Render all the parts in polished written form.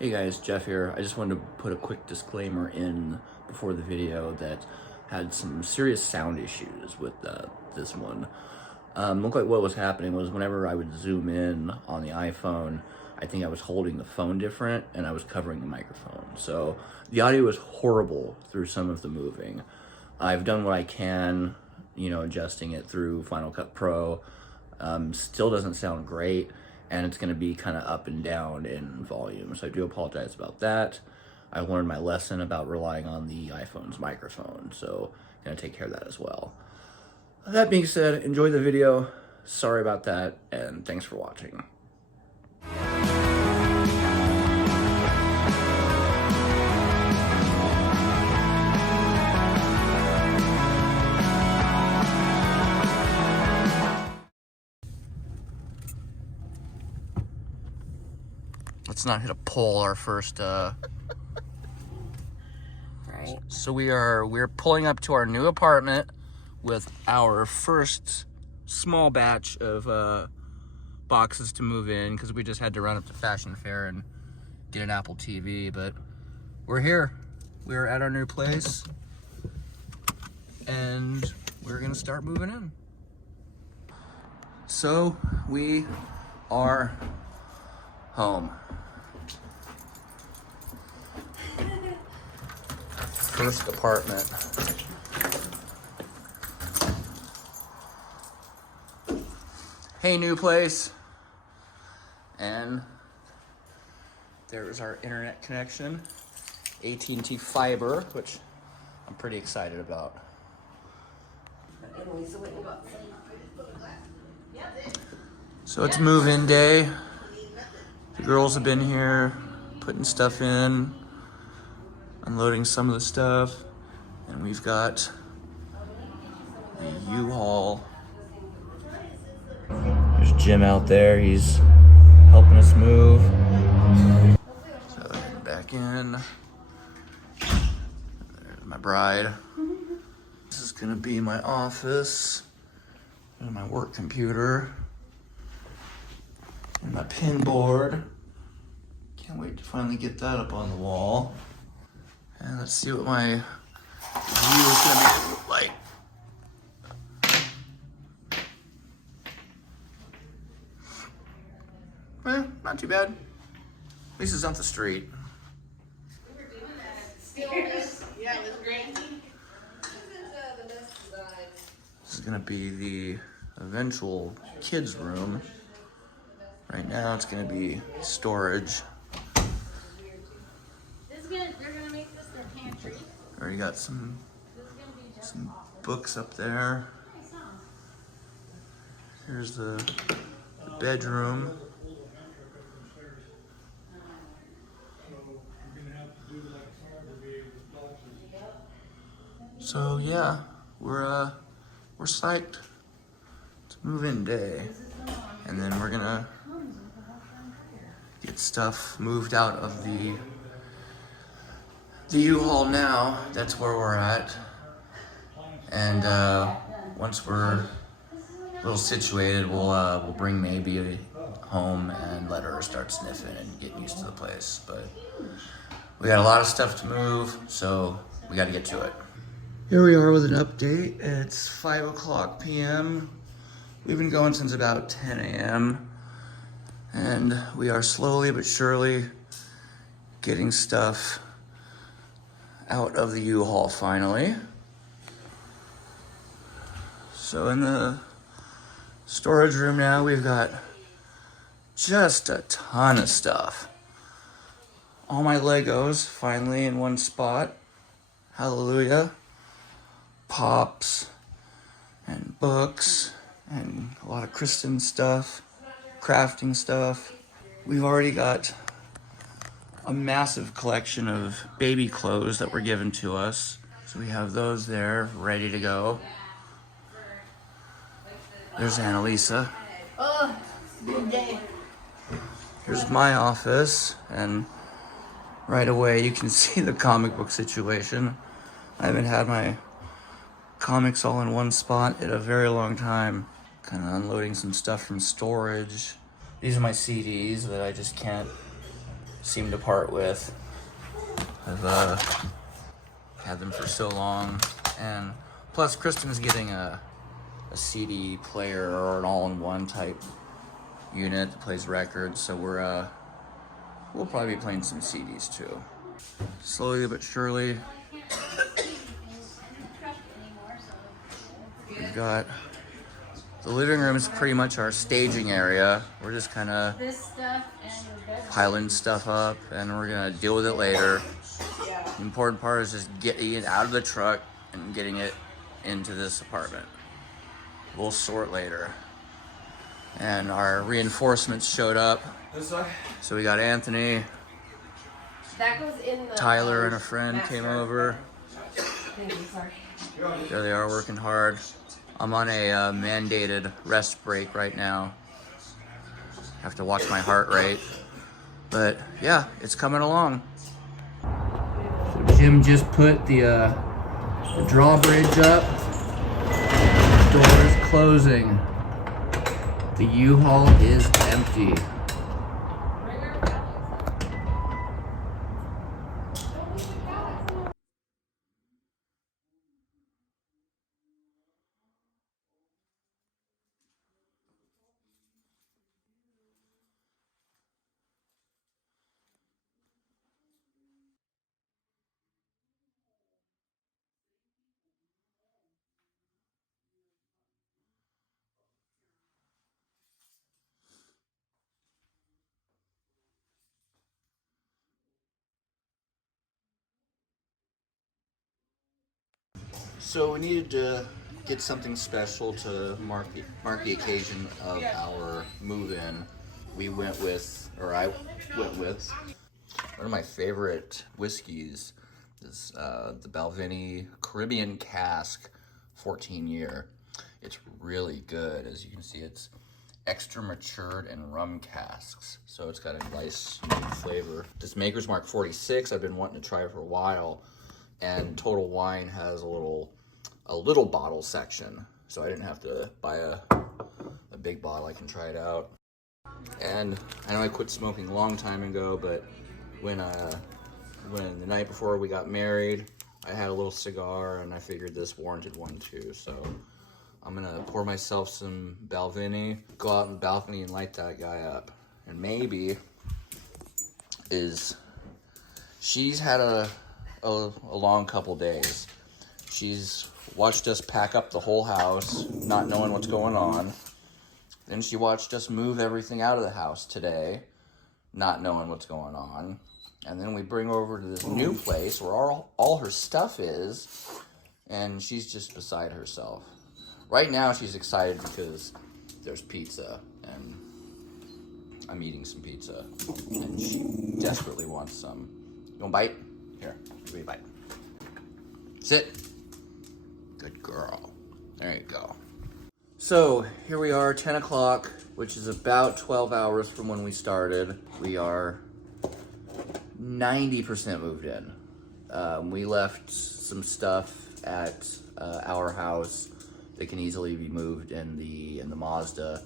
Hey guys, Jeff here. I just wanted to put a quick disclaimer in before the video that had some serious sound issues with this one. Looked like what was happening was whenever I would zoom in on the iPhone, I think I was holding the phone different and I was covering the microphone. So the audio was horrible through some of the moving. I've done what I can, adjusting it through Final Cut Pro. Still doesn't sound great, and it's going to be kind of up and down in volume. So I do apologize about that. I learned my lesson about relying on the iPhone's microphone, so I'm going to take care of that as well. That being said, enjoy the video. Sorry about that, and thanks for watching. Let's not hit a pole our first Right. So we're pulling up to our new apartment with our first small batch of boxes to move in, because we just had to run up to Fashion Fair and get an Apple TV, but we're here. We're at our new place and we're gonna start moving in. So we are home. First apartment. Hey, new place. And there's our internet connection, AT&T fiber, which I'm pretty excited about. So it's move-in day. The girls have been here putting stuff in, unloading some of the stuff, and we've got the U-Haul. There's Jim out there, he's helping us move. So back in. There's my bride. This is gonna be my office, and my work computer, and my pin board. Can't wait to finally get that up on the wall. And let's see what my view is gonna be like. Not too bad. At least it's not the street. We were doing that upstairs. Yeah, it was great. This is gonna be the eventual kids' room. Right now it's gonna be storage. They're gonna make this their pantry. Already got some This is gonna be just books up there. nice, huh? Here's the bedroom. So yeah, we're psyched. It's move-in day, and then we're gonna get stuff moved out of the U-Haul now. That's where we're at, and once we're a little situated, we'll bring maybe home and let her start sniffing and getting used to the place. But we got a lot of stuff to move, so we got to get to it. Here we are with an update. It's 5:00 p.m. We've been going since about 10 a.m. and we are slowly but surely getting stuff out of the U-Haul finally. So in the storage room now, we've got just a ton of stuff. All my Legos finally in one spot. Hallelujah. Pops and books and a lot of Kristen stuff, crafting stuff. We've already got a massive collection of baby clothes that were given to us. So we have those there ready to go. There's Annalisa. Oh, good day. Here's my office, and right away you can see the comic book situation. I haven't had my comics all in one spot in a very long time. Kind of unloading some stuff from storage. These are my CDs that I just can't seem to part with. I've had them for so long, and plus Kristen's getting a CD player or an all-in-one type unit that plays records, so we'll probably be playing some CDs too. Slowly but surely, we've got the living room is pretty much our staging area. We're just kind of piling stuff up, and we're gonna deal with it later. The important part is just getting it out of the truck and getting it into this apartment. We'll sort later. And our reinforcements showed up. So we got Anthony, That goes in the, Tyler, and a friend came over. Thank you, sorry. There they are working hard. I'm on a mandated rest break right now. Have to watch my heart rate. But yeah, it's coming along. So Jim just put the drawbridge up. The door is closing. The U-Haul is empty. So we needed to get something special to mark the occasion of our move-in. I went with one of my favorite whiskeys is the Balvenie Caribbean Cask 14 year. It's really good. As you can see, it's extra matured and rum casks. So it's got a nice unique flavor. This Maker's Mark 46, I've been wanting to try for a while. And Total Wine has a little bottle section. So I didn't have to buy a big bottle. I can try it out. And I know I quit smoking a long time ago, but when the night before we got married, I had a little cigar, and I figured this warranted one too. So I'm gonna pour myself some Balvenie, go out on the balcony and light that guy up. And maybe she's had a long couple days. She's watched us pack up the whole house, not knowing what's going on. Then she watched us move everything out of the house today, not knowing what's going on. And then we bring her over to this new place where all her stuff is, and she's just beside herself. Right now she's excited because there's pizza, and I'm eating some pizza, and she desperately wants some. You want a bite? Here, give me a bite. Sit. Good girl. There you go. So here we are, 10 o'clock, which is about 12 hours from when we started. We are 90% moved in. We left some stuff at our house that can easily be moved in the Mazda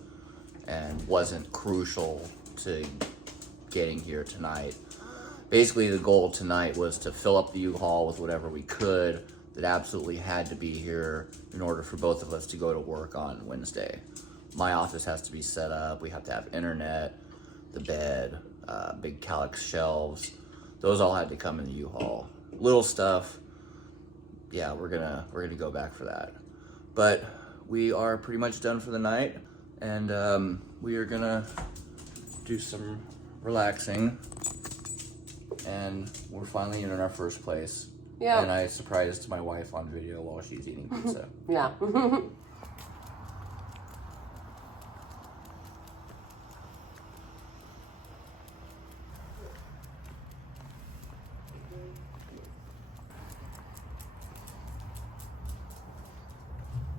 and wasn't crucial to getting here tonight. Basically, the goal tonight was to fill up the U-Haul with whatever we could that absolutely had to be here in order for both of us to go to work on Wednesday. My office has to be set up. We have to have internet, the bed, big Calyx shelves. Those all had to come in the U-Haul. Little stuff, yeah, we're gonna go back for that. But we are pretty much done for the night, and we are gonna do some relaxing. And we're finally in our first place. Yeah. And I surprised my wife on video while she's eating pizza. Yeah.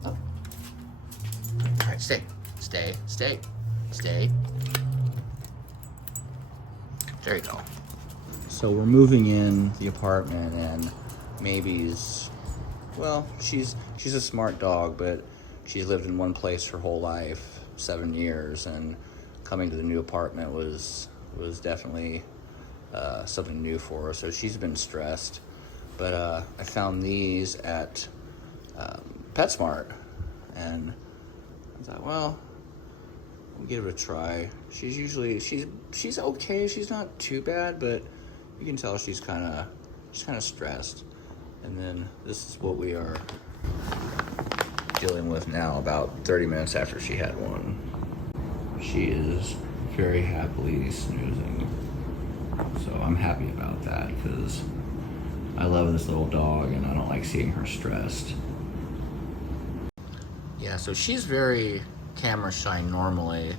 All right, stay. There you go. So we're moving in the apartment, and Maybe's, well, she's a smart dog, but she's lived in one place her whole life, 7 years, and coming to the new apartment was definitely something new for her, so she's been stressed. But I found these at PetSmart, and I thought, well, we'll give it a try. She's okay. She's not too bad, but you can tell she's kind of stressed. And then this is what we are dealing with now, about 30 minutes after she had one. She is very happily snoozing. So I'm happy about that because I love this little dog and I don't like seeing her stressed. Yeah, so she's very camera shy normally,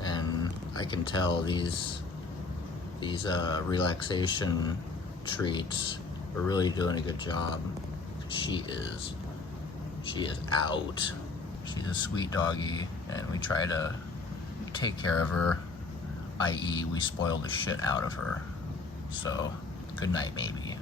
and I can tell these relaxation treats are really doing a good job. She is out. She's a sweet doggy, and we try to take care of her, i.e. we spoil the shit out of her. So, good night, maybe.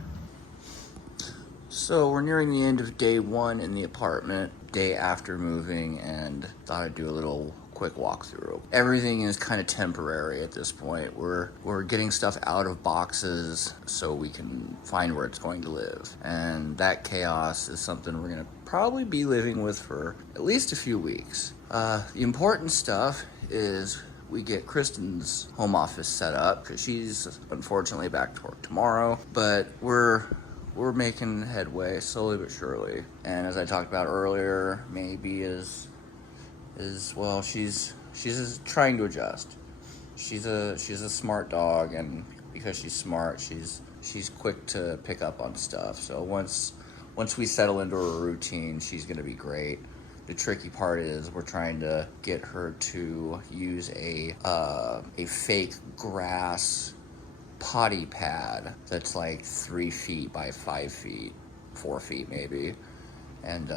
So, we're nearing the end of day 1 in the apartment, day after moving, and thought I'd do a little quick walkthrough. Everything is kind of temporary at this point. We're getting stuff out of boxes so we can find where it's going to live. And that chaos is something we're gonna probably be living with for at least a few weeks. The important stuff is we get Kristen's home office set up, because she's unfortunately back to work tomorrow, but we're making headway slowly but surely. And as I talked about earlier, maybe is well, she's just trying to adjust. She's a smart dog, and because she's smart, she's quick to pick up on stuff. So once we settle into a routine, she's gonna be great. The tricky part is we're trying to get her to use a fake grass potty pad that's like 3 feet by 5 feet, 4 feet maybe, and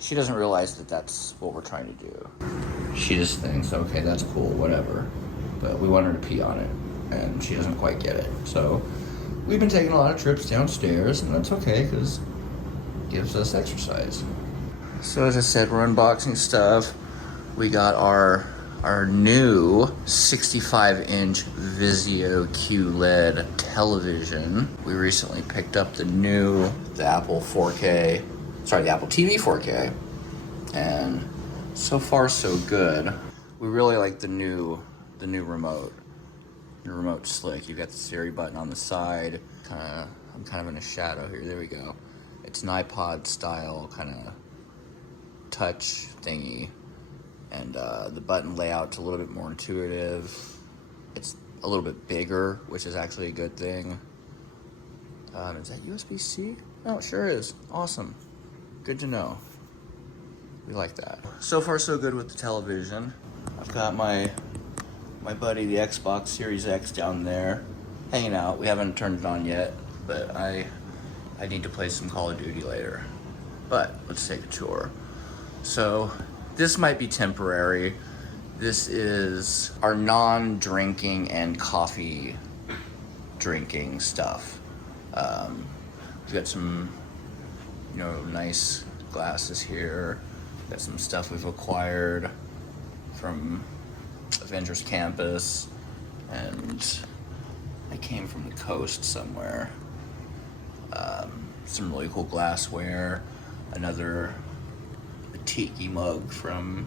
she doesn't realize that that's what we're trying to do. She just thinks, okay, that's cool, whatever, but we want her to pee on it, and she doesn't quite get it. So we've been taking a lot of trips downstairs, and that's okay because it gives us exercise. So as I said, we're unboxing stuff. We got our new 65-inch Vizio QLED television. We recently picked up the Apple TV 4K, and so far so good. We really like the new remote. The remote's slick. You've got the Siri button on the side. I'm kind of in a shadow here. There we go. It's an iPod style kind of touch thingy. And the button layout's a little bit more intuitive. It's a little bit bigger, which is actually a good thing. Is that USB-C? No, it sure is. Awesome. Good to know. We like that. So far, so good with the television. I've got my buddy, the Xbox Series X, down there, hanging out. We haven't turned it on yet, but I need to play some Call of Duty later. But let's take a tour. So this might be temporary. This is our non-drinking and coffee drinking stuff. We've got some, nice glasses here. Got some stuff we've acquired from Avengers Campus, and I came from the coast somewhere. Some really cool glassware. Another tiki mug from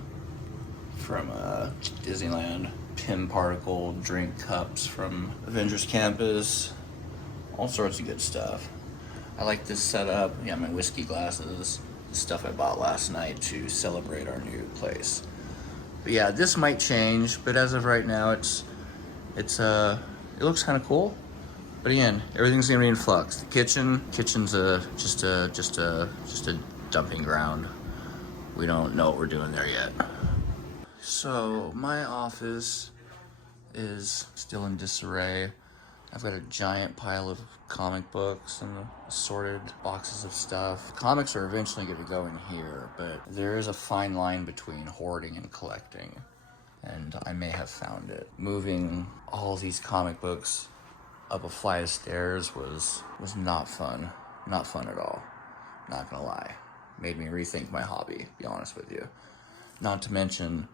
Disneyland. Pim particle drink cups from Avengers Campus. All sorts of good stuff. I like this setup. Yeah, my whiskey glasses. The stuff I bought last night to celebrate our new place. But yeah, this might change, but as of right now, it looks kind of cool. But again, everything's gonna be in flux. The kitchen's just a dumping ground. We don't know what we're doing there yet. So my office is still in disarray. I've got a giant pile of comic books and assorted boxes of stuff. Comics are eventually going to go in here, but there is a fine line between hoarding and collecting, and I may have found it. Moving all these comic books up a flight of stairs was not fun. Not fun at all. Not gonna lie. Made me rethink my hobby, to be honest with you. Not to mention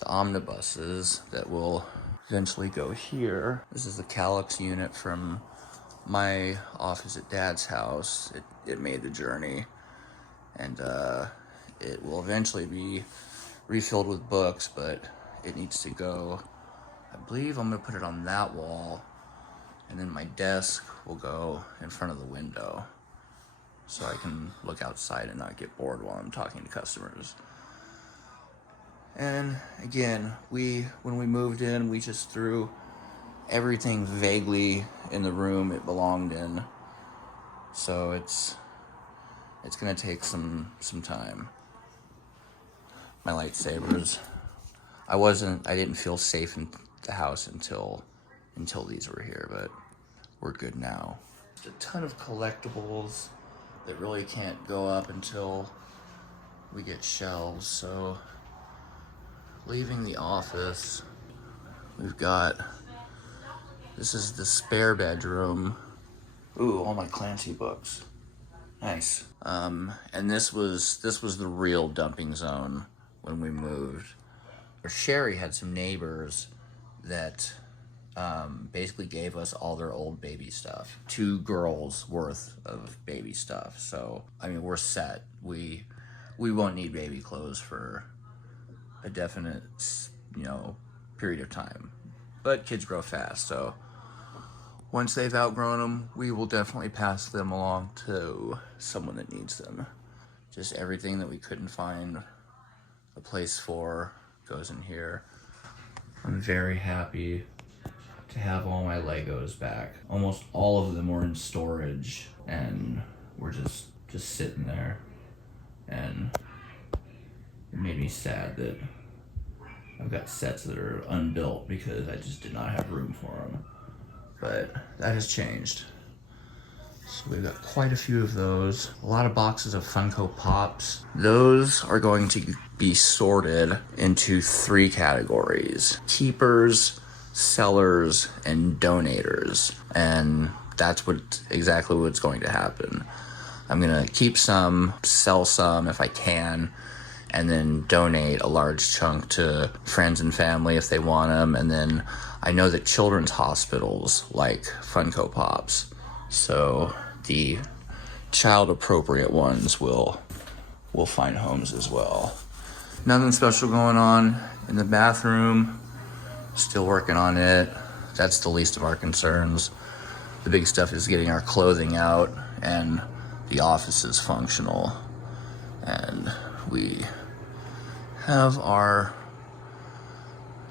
the omnibuses that will eventually go here. This is the Calyx unit from my office at Dad's house. It made the journey, and it will eventually be refilled with books, but it needs to go. I believe I'm gonna put it on that wall, and then my desk will go in front of the window so I can look outside and not get bored while I'm talking to customers. And again, when we moved in, we just threw everything vaguely in the room it belonged in. So it's gonna take some time. My lightsabers. I didn't feel safe in the house until these were here, but we're good now. There's a ton of collectibles that really can't go up until we get shelves. So leaving the office, we've got, this is the spare bedroom. Ooh, all my Clancy books. Nice. And this was the real dumping zone when we moved. Sherry had some neighbors that basically gave us all their old baby stuff. 2 girls worth of baby stuff. So, I mean, we're set. We won't need baby clothes for a definite, period of time. But kids grow fast, so once they've outgrown them, we will definitely pass them along to someone that needs them. Just everything that we couldn't find a place for goes in here. I'm very happy to have all my Legos back. Almost all of them were in storage and were just sitting there. And it made me sad that I've got sets that are unbuilt because I just did not have room for them. But that has changed. So we've got quite a few of those. A lot of boxes of Funko Pops. Those are going to be sorted into 3 categories: keepers, sellers, and donators. And that's exactly what's going to happen. I'm gonna keep some, sell some if I can, and then donate a large chunk to friends and family if they want them. And then I know that children's hospitals like Funko Pops, so the child appropriate ones will find homes as well. Nothing special going on in the bathroom. Still working on it. That's the least of our concerns. The big stuff is getting our clothing out and the office is functional. And we have our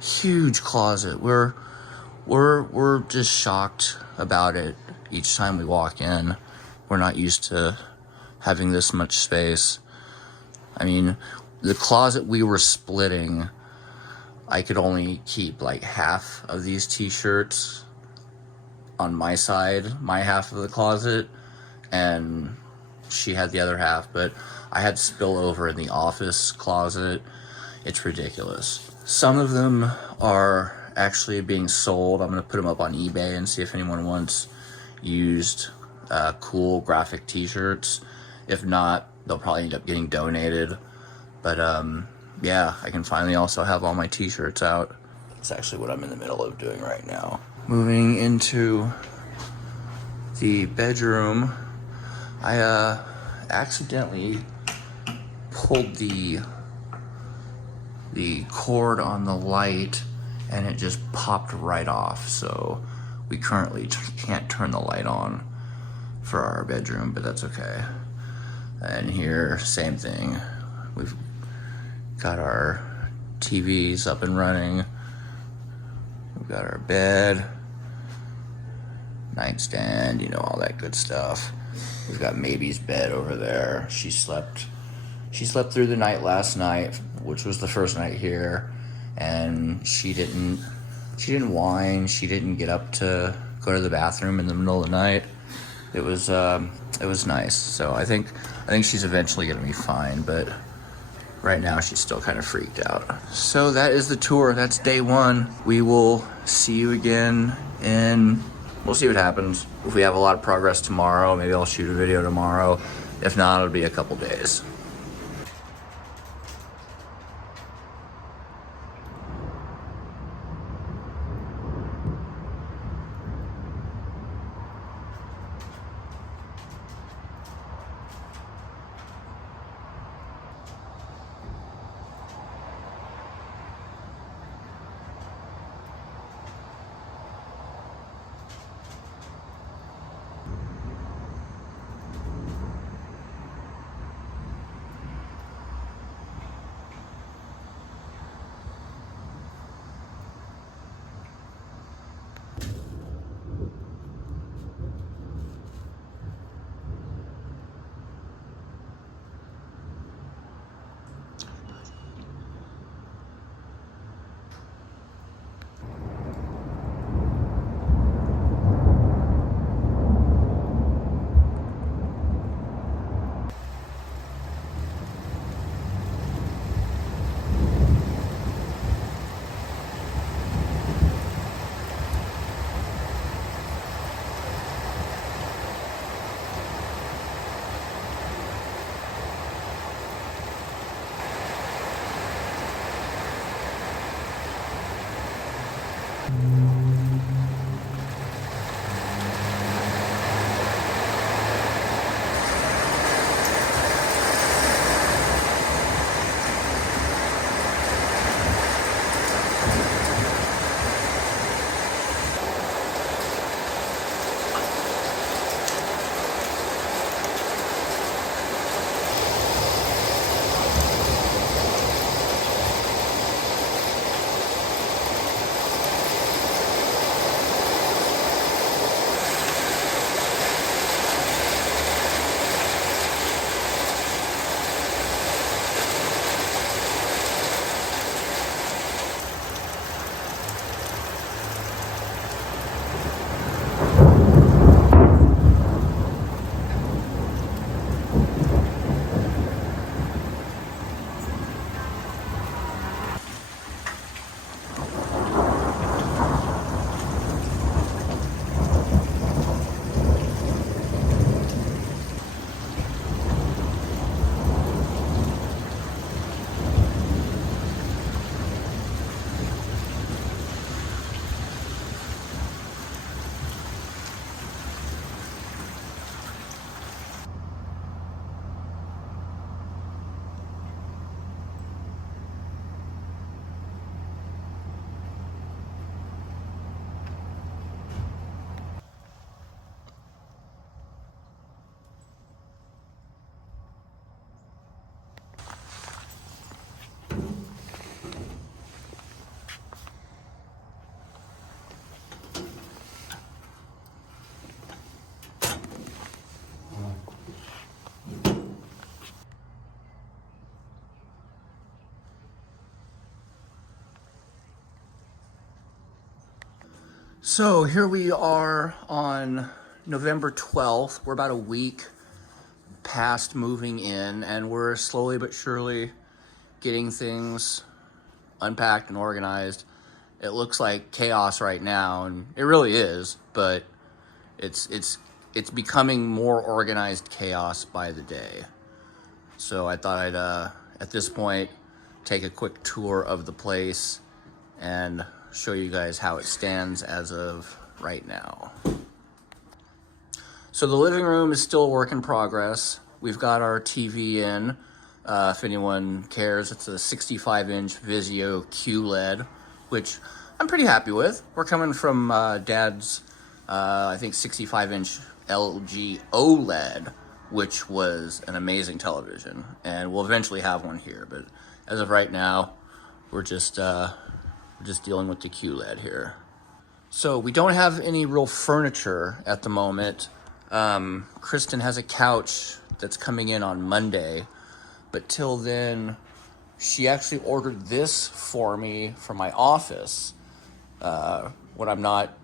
huge closet. We're just shocked about it each time we walk in. We're not used to having this much space. I mean, the closet we were splitting, I could only keep like half of these t-shirts on my side, my half of the closet, and she had the other half, but I had spillover in the office closet. It's ridiculous. Some of them are actually being sold. I'm gonna put them up on eBay and see if anyone wants used cool graphic t-shirts. If not, they'll probably end up getting donated. But yeah, I can finally also have all my t-shirts out. That's actually what I'm in the middle of doing right now. Moving into the bedroom, I accidentally pulled the cord on the light and it just popped right off. So we currently can't turn the light on for our bedroom, but that's okay. And here, same thing. We've got our TVs up and running. We've got our bed, nightstand, all that good stuff. We've got Maybe's bed over there. She slept through the night last night, which was the first night here, and she didn't whine. She didn't get up to go to the bathroom in the middle of the night. It was nice. So I think she's eventually gonna be fine, but right now she's still kind of freaked out. So that is the tour. That's day 1. We will see you again we'll see what happens. If we have a lot of progress tomorrow, maybe I'll shoot a video tomorrow. If not, it'll be a couple days. So here we are on November 12th. We're about a week past moving in, and we're slowly but surely getting things unpacked and organized. It looks like chaos right now, and it really is, but it's becoming more organized chaos by the day. So I thought I'd at this point take a quick tour of the place and show you guys how it stands as of right now. So the living room is still a work in progress. We've got our TV in. If anyone cares, it's a 65-inch Vizio QLED, which I'm pretty happy with. We're coming from Dad's, I think, 65-inch LG OLED, which was an amazing television, and we'll eventually have one here. But as of right now, we're just dealing with the QLED here. So we don't have any real furniture at the moment. Kristen has a couch that's coming in on Monday, but till then, she actually ordered this for me from my office when I'm not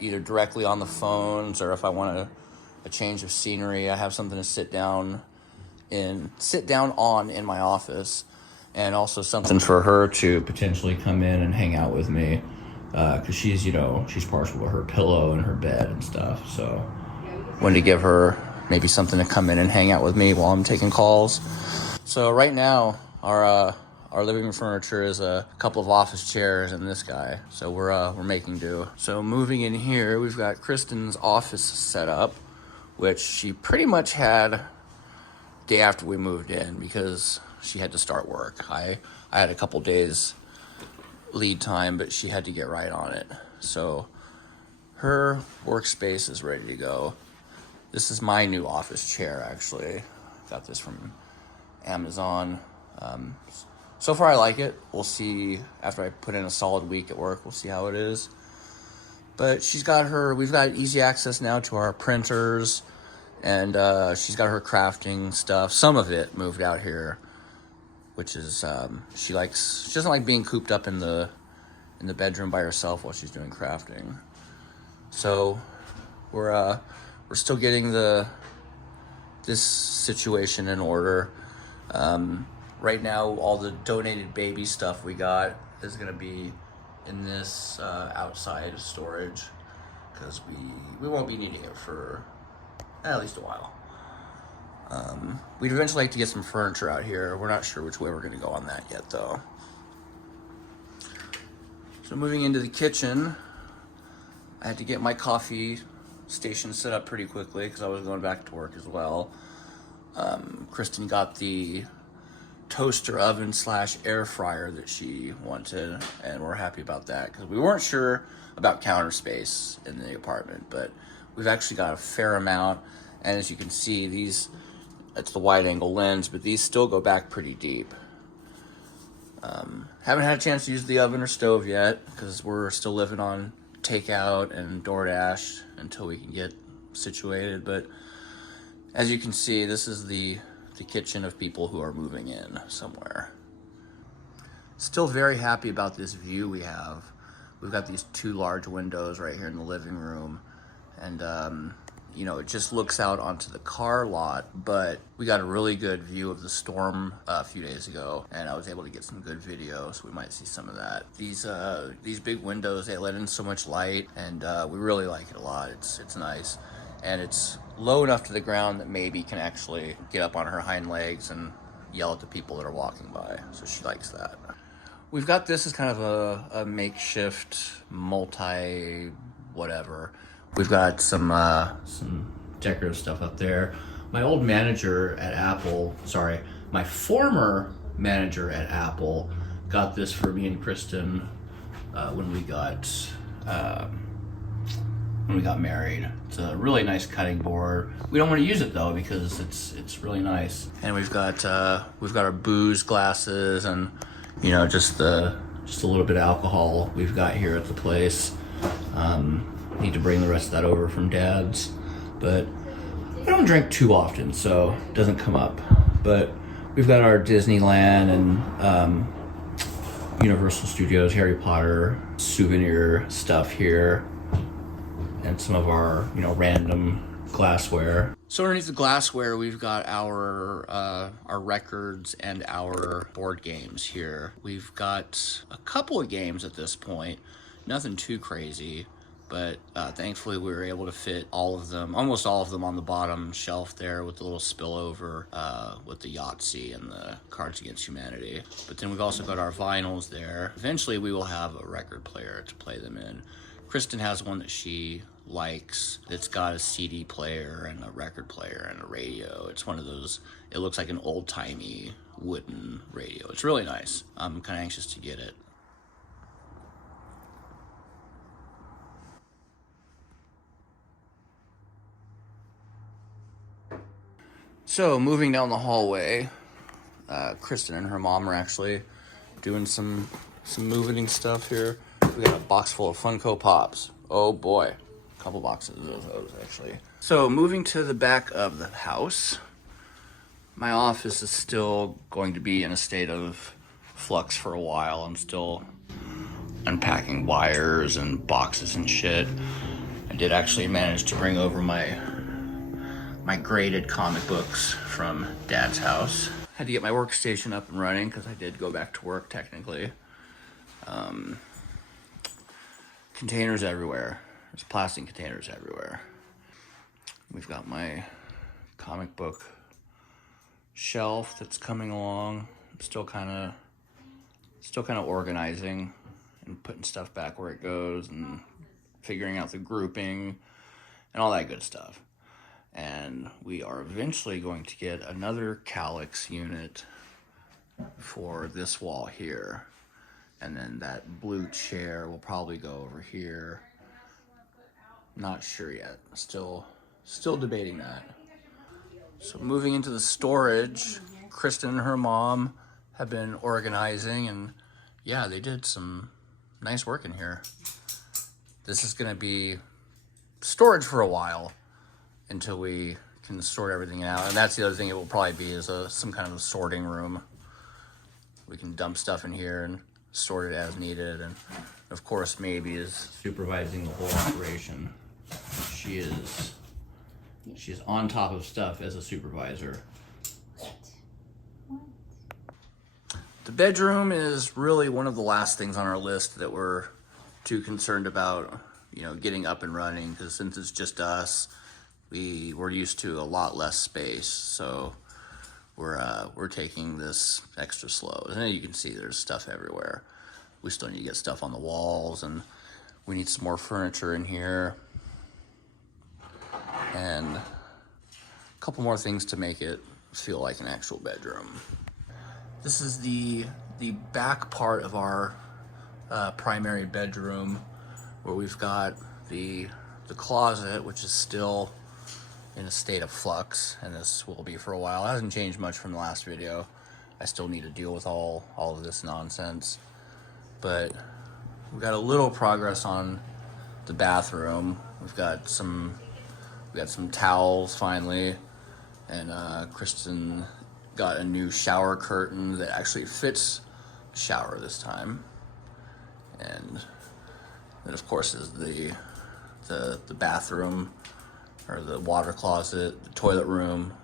either directly on the phones, or if I want a change of scenery, I have something to sit down on in my office, and also something for her to potentially come in and hang out with me, because she's partial to her pillow and her bed and stuff. So wanted to give her maybe something to come in and hang out with me while I'm taking calls. So right now, our living room furniture is a couple of office chairs and this guy. So we're making do. So moving in here, we've got Kristen's office set up, which she pretty much had day after we moved in because she had to start work. I had a couple days lead time, but she had to get right on it. So her workspace is ready to go. This is my new office chair, actually. Got this from Amazon. So far I like it. We'll see after I put in a solid week at work, we'll see how it is. But we've got easy access now to our printers, and she's got her crafting stuff. Some of it moved out here, which is, she doesn't like being cooped up in the bedroom by herself while she's doing crafting. So we're still getting this situation in order. Right now, all the donated baby stuff we got is going to be in this outside storage, because we won't be needing it for at least a while. We'd eventually like to get some furniture out here. We're not sure which way we're going to go on that yet, though. So moving into the kitchen, I had to get my coffee station set up pretty quickly because I was going back to work as well. Kristen got the toaster oven / air fryer that she wanted, and we're happy about that because we weren't sure about counter space in the apartment, but we've actually got a fair amount. And as you can see, it's the wide angle lens, but these still go back pretty deep. Haven't had a chance to use the oven or stove yet because we're still living on takeout and DoorDash until we can get situated. But as you can see, this is the kitchen of people who are moving in somewhere. Still very happy about this view we have. We've got these 2 large windows right here in the living room, and it just looks out onto the car lot, but we got a really good view of the storm a few days ago, and I was able to get some good video, so we might see some of that. These big windows, they let in so much light, and we really like it a lot. It's nice, and it's low enough to the ground that maybe can actually get up on her hind legs and yell at the people that are walking by, so she likes that. We've got this as kind of a makeshift whatever. We've got some decorative stuff up there. My former manager at Apple got this for me and Kristen when we got married. It's a really nice cutting board. We don't want to use it though because it's really nice. And we've got our booze glasses and just a little bit of alcohol we've got here at the place. Need to bring the rest of that over from Dad's, but I don't drink too often, so it doesn't come up. But we've got our Disneyland and Universal Studios, Harry Potter souvenir stuff here. and some of our, you know, random glassware. So underneath the glassware, we've got our records and our board games here. We've got a couple of games at this point, nothing too crazy, but thankfully we were able to fit all of them, almost all of them, on the bottom shelf there with the little spillover with the Yahtzee and the Cards Against Humanity. But then we've also got our vinyls there. Eventually we will have a record player to play them in. Kristen has one that she likes that's got a CD player and a record player and a radio. It's one of those, it looks like an old-timey wooden radio. It's really nice. I'm kind of anxious to get it. So moving down the hallway, Kristen and her mom are actually doing some moving stuff here. We got a box full of Funko Pops. Oh boy, a couple boxes of those actually. So moving to the back of the house, my office is still going to be in a state of flux for a while. I'm still unpacking wires and boxes and shit. I did actually manage to bring over my graded comic books from Dad's house. Had to get my workstation up and running because I did go back to work technically. Containers everywhere. There's plastic containers everywhere. We've got my comic book shelf that's coming along. I'm still kind of organizing and putting stuff back where it goes and figuring out the grouping and all that good stuff. And we are eventually going to get another Calyx unit for this wall here. And then that blue chair will probably go over here. Not sure yet. Still debating that. So moving into the storage, Kristen and her mom have been organizing, and yeah, they did some nice work in here. This is gonna be storage for a while until we can sort everything out. And that's the other thing it will probably be, is some kind of a sorting room. We can dump stuff in here and sort it as needed. And of course, Maybe is supervising the whole operation. She's on top of stuff as a supervisor. The bedroom is really one of the last things on our list that we're too concerned about, you know, getting up and running, because since it's just us, we're used to a lot less space, so we're taking this extra slow. And you can see there's stuff everywhere. We still need to get stuff on the walls, and we need some more furniture in here, and a couple more things to make it feel like an actual bedroom. This is the back part of our primary bedroom, where we've got the closet, which is still in a state of flux, and this will be for a while. It hasn't changed much from the last video. I still need to deal with all of this nonsense, but we got a little progress on the bathroom. We've got some towels finally, and Kristen got a new shower curtain that actually fits the shower this time. And then of course is the bathroom, or the water closet, the toilet room,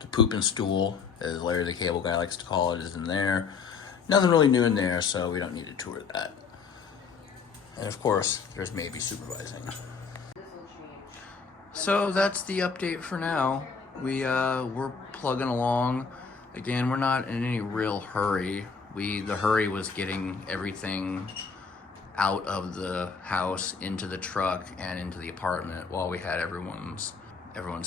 the poop and stool, as Larry the Cable Guy likes to call it, is in there. Nothing really new in there, so we don't need to tour that. And of course, there's Maybe supervising. So that's the update for now. We're plugging along. Again, we're not in any real hurry. The hurry was getting everything out of the house, into the truck, and into the apartment while we had everyone's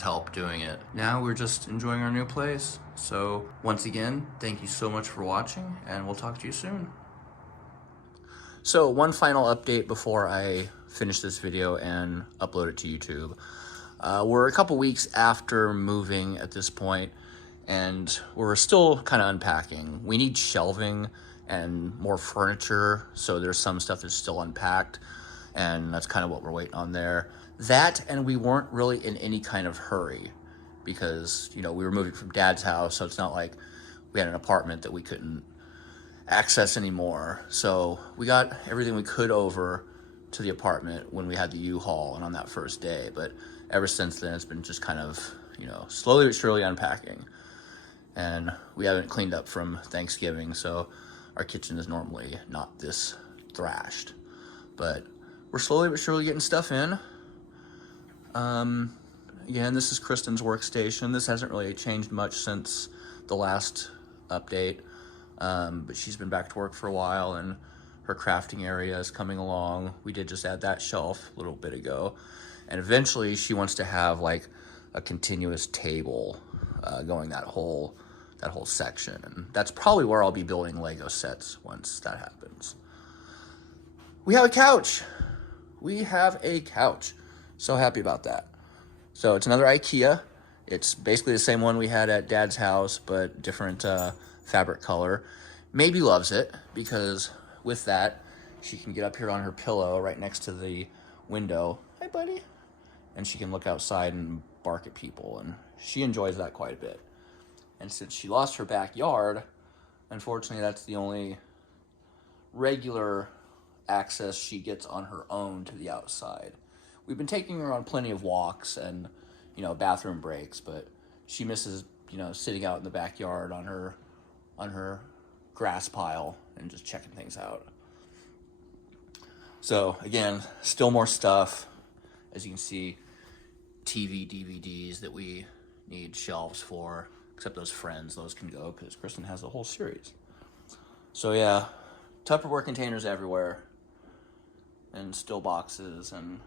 help doing it. Now we're just enjoying our new place. So once again, thank you so much for watching, and we'll talk to you soon. So one final update before I finish this video and upload it to YouTube. We're a couple weeks after moving at this point, and we're still kind of unpacking. We need shelving and more furniture, so there's some stuff that's still unpacked, and that's kind of what we're waiting on there. That, and we weren't really in any kind of hurry, because, you know, we were moving from Dad's house, so it's not like we had an apartment that we couldn't access anymore. So we got everything we could over to the apartment when we had the U-Haul and on that first day, but ever since then it's been just kind of, you know, slowly but surely unpacking. And we haven't cleaned up from Thanksgiving, so our kitchen is normally not this thrashed. But we're slowly but surely getting stuff in. Again, this is Kristen's workstation. This hasn't really changed much since the last update, but she's been back to work for a while, and her crafting area is coming along. We did just add that shelf a little bit ago, and eventually she wants to have like a continuous table going that whole section, and that's probably where I'll be building Lego sets once that happens. We have a couch. We have a couch. So happy about that. So it's another IKEA. It's basically the same one we had at Dad's house, but different fabric color. Maybe loves it because with that, she can get up here on her pillow right next to the window. Hi, buddy. And she can look outside and bark at people, and she enjoys that quite a bit. And since she lost her backyard, unfortunately, that's the only regular access she gets on her own to the outside. We've been taking her on plenty of walks and, you know, bathroom breaks, but she misses, you know, sitting out in the backyard on her grass pile and just checking things out. So again, still more stuff. As you can see, TV, DVDs that we need shelves for, except those Friends, those can go because Kristen has the whole series. So yeah, Tupperware containers everywhere, and still boxes, and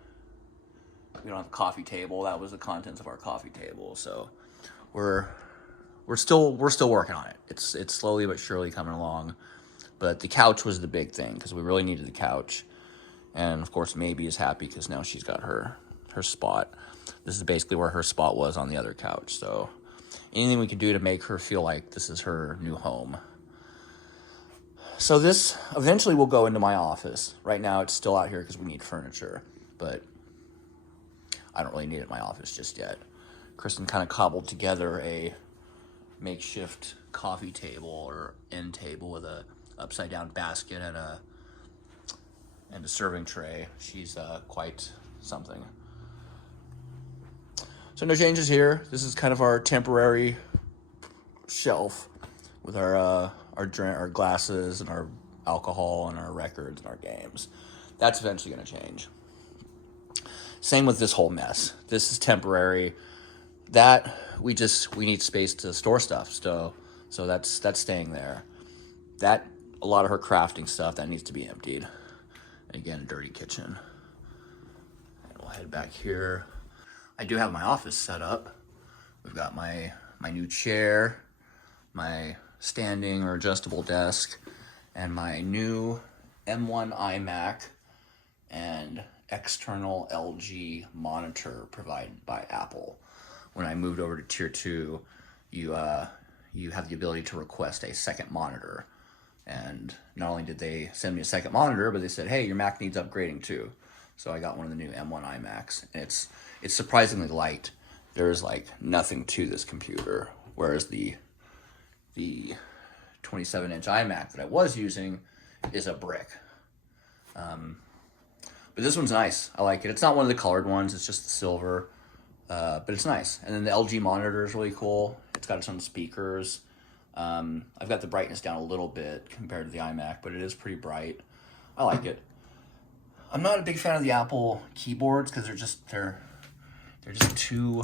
we don't have a coffee table. That was the contents of our coffee table. So we're still working on it. It's slowly but surely coming along. But the couch was the big thing because we really needed the couch. And of course, Maybe is happy because now she's got her spot. This is basically where her spot was on the other couch. So anything we can do to make her feel like this is her new home. So this eventually will go into my office. Right now it's still out here because we need furniture, but I don't really need it in my office just yet. Kristen kind of cobbled together a makeshift coffee table or end table with a upside down basket and a serving tray. She's quite something. So no changes here. This is kind of our temporary shelf with our glasses and our alcohol and our records and our games. That's eventually going to change. Same with this whole mess. This is temporary. That we need space to store stuff. So that's staying there. That a lot of her crafting stuff that needs to be emptied. And again, a dirty kitchen. And we'll head back here. I do have my office set up. We've got my new chair, my standing or adjustable desk, and my new M1 iMac and external LG monitor provided by Apple. When I moved over to Tier 2, you have the ability to request a second monitor. And not only did they send me a second monitor, but they said, hey, your Mac needs upgrading too. So I got one of the new M1 iMacs, and it's surprisingly light. There's like nothing to this computer, whereas the 27-inch iMac that I was using is a brick. But this one's nice. I like it. It's not one of the colored ones. It's just the silver, but it's nice. And then the LG monitor is really cool. It's got its own speakers. I've got the brightness down a little bit compared to the iMac, but it is pretty bright. I like it. I'm not a big fan of the Apple keyboards because they're just too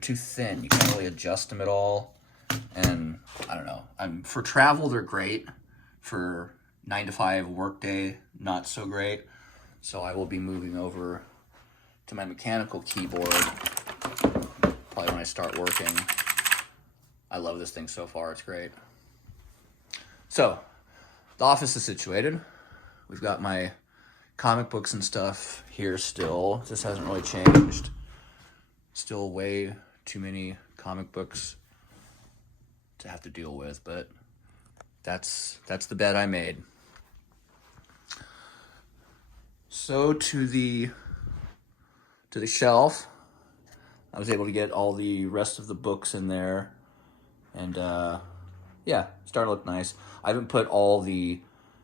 thin. You can't really adjust them at all. And I don't know. For travel, they're great. For 9 to 5 workday, not so great. So I will be moving over to my mechanical keyboard probably when I start working. I love this thing so far. It's great. So the office is situated. We've got my comic books and stuff here still. This hasn't really changed. Still way too many comic books to have to deal with, but that's the bed I made. So to the shelf, I was able to get all the rest of the books in there, and yeah, starting to look nice. I haven't put all the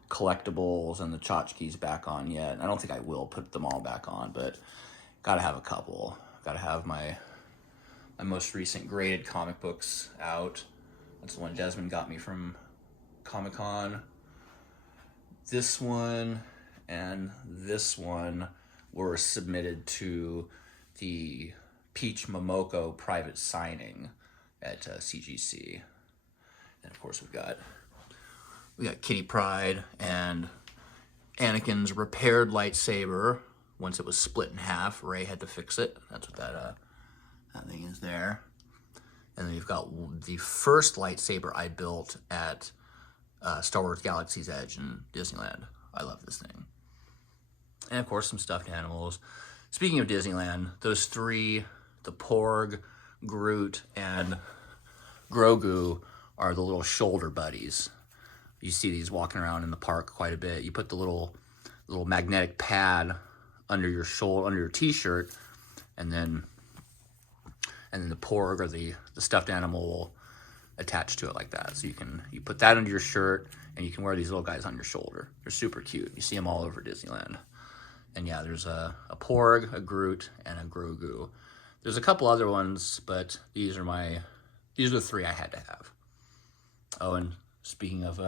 collectibles and the tchotchkes back on yet. I don't think I will put them all back on, but gotta have a couple. Gotta have my most recent graded comic books out. That's the one Desmond got me from Comic-Con. This one and this one were submitted to the Peach Momoko private signing at CGC. And of course we got Kitty Pryde and Anakin's repaired lightsaber. Once it was split in half, Rey had to fix it. That's what that thing is there. And then you've got the first lightsaber I built at Star Wars Galaxy's Edge in Disneyland. I love this thing. And of course some stuffed animals. Speaking of Disneyland, those three, the Porg, Groot, and Grogu, are the little shoulder buddies. You see these walking around in the park quite a bit. You put the little magnetic pad under your shoulder, under your t-shirt, and then the Porg or the stuffed animal will attach to it like that. So you put that under your shirt, and you can wear these little guys on your shoulder. They're super cute. You see them all over Disneyland. And yeah, there's a Porg, a Groot, and a Grogu. There's a couple other ones, but these are the three I had to have. Oh, and speaking of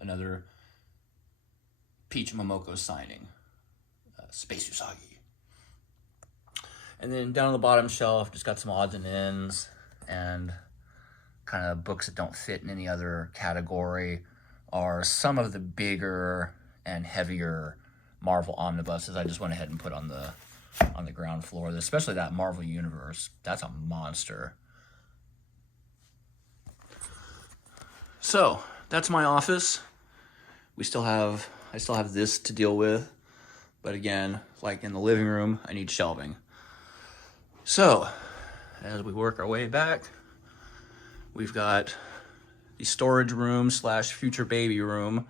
another Peach Momoko signing, Space Usagi. And then down on the bottom shelf, just got some odds and ends and kind of books that don't fit in any other category are some of the bigger and heavier Marvel omnibuses I just went ahead and put on the ground floor, especially that Marvel Universe. That's a monster. So that's my office. I still have this to deal with, but again, like in the living room, I need shelving. So as we work our way back, we've got the storage room / future baby room.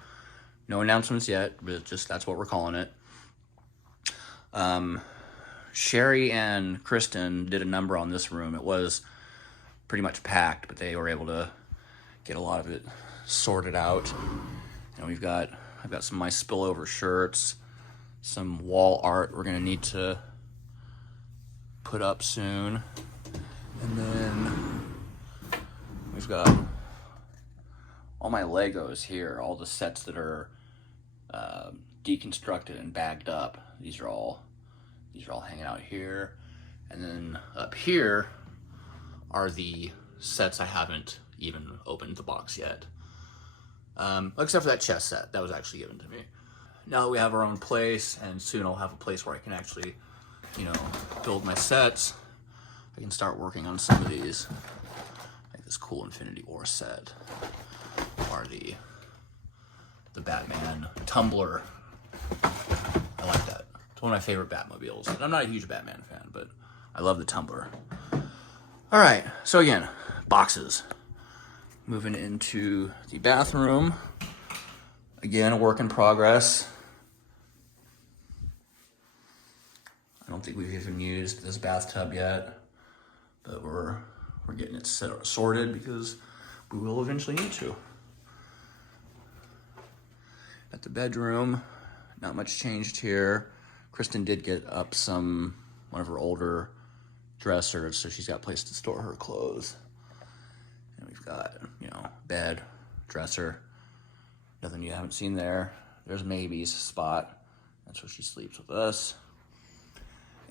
No announcements yet, but just that's what we're calling it. Sherry and Kristen did a number on this room. It was pretty much packed, but they were able to get a lot of it sorted out. And I've got some of my spillover shirts, some wall art we're gonna need to put up soon. And then we've got all my Legos here, all the sets that are deconstructed and bagged up. These are all hanging out here. And then up here are the sets I haven't even opened the box yet. Except for that chess set, that was actually given to me. Now that we have our own place, and soon I'll have a place where I can actually, build my sets, I can start working on some of these. Like this cool Infinity War set, or the Batman tumbler. I like that. It's one of my favorite Batmobiles. And I'm not a huge Batman fan, but I love the tumbler. All right, so again, boxes. Moving into the bathroom. Again, a work in progress. I don't think we've even used this bathtub yet, but we're getting it sorted because we will eventually need to. At the bedroom, not much changed here. Kristen did get up one of her older dressers, so she's got a place to store her clothes. And we've got, bed, dresser, nothing you haven't seen there. There's Maybe's spot. That's where she sleeps with us.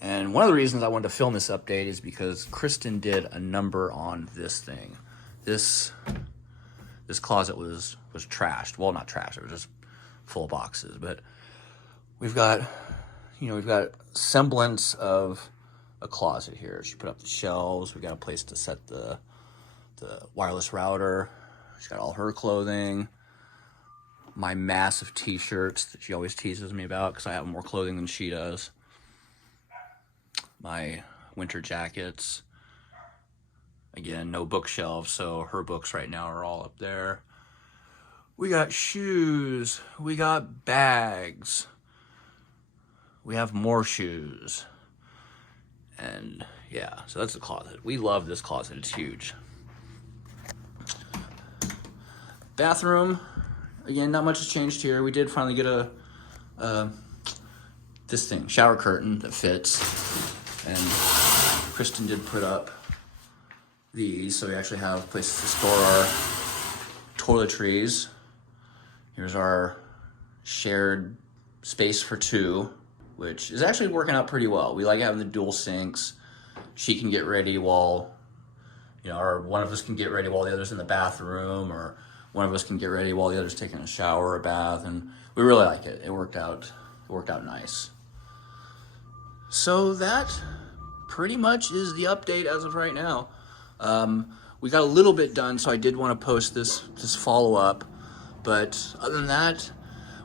And one of the reasons I wanted to film this update is because Kristen did a number on this thing. This closet was trashed. Well, not trashed, it was just full of boxes. But we've got semblance of a closet here. She put up the shelves. We got a place to set the wireless router. She's got all her clothing. My massive t-shirts that she always teases me about because I have more clothing than she does. My winter jackets. Again, no bookshelves, so her books right now are all up there. We got shoes. We got bags. We have more shoes. And yeah, so that's the closet. We love this closet. It's huge. Bathroom. again, not much has changed here. We did finally get this thing, shower curtain that fits, and Kristen did put up these, so we actually have places to store our toiletries. Here's our shared space for two, which is actually working out pretty well. We like having the dual sinks. She can get ready while, or one of us can get ready while the other's in the bathroom, or one of us can get ready while the other's taking a shower or a bath, and we really like it. It worked out nice. So that pretty much is the update as of right now. We got a little bit done, so I did want to post this follow-up, but other than that,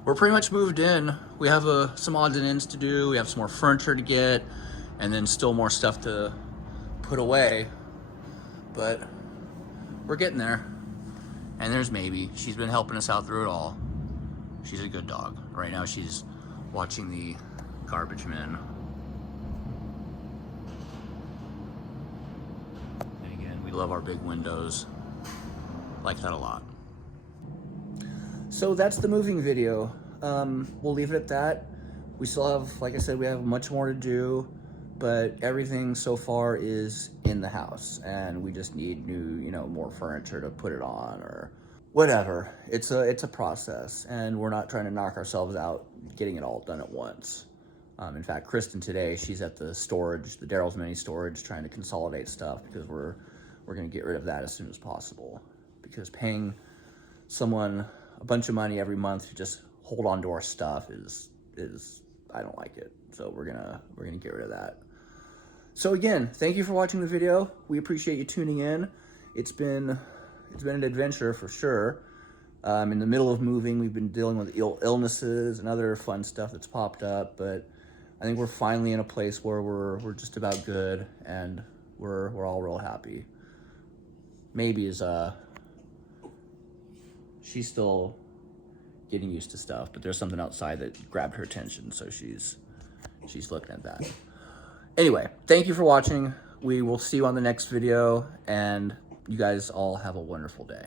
we're pretty much moved in. We have some odds and ends to do. We have some more furniture to get, and then still more stuff to put away. But we're getting there. And there's Maybe. She's been helping us out through it all. She's a good dog. Right now she's watching the garbage men. And again, we love our big windows. Like that a lot. So that's the moving video. We'll leave it at that. We still have, like I said, we have much more to do, but everything so far is in the house, and we just need new, more furniture to put it on or whatever. It's a process, and we're not trying to knock ourselves out getting it all done at once. In fact, Kristen today, she's at the storage, the Daryl's Mini storage, trying to consolidate stuff because we're going to get rid of that as soon as possible, because paying someone a bunch of money every month to just hold on to our stuff is I don't like it. So we're gonna get rid of that. So again, thank you for watching the video. We appreciate you tuning in. It's been an adventure for sure. In the middle of moving, we've been dealing with illnesses and other fun stuff that's popped up, but I think we're finally in a place where we're just about good, and we're all real happy. Maybe she's still getting used to stuff, but there's something outside that grabbed her attention, so she's looking at that. Anyway, thank you for watching. We will see you on the next video, and you guys all have a wonderful day.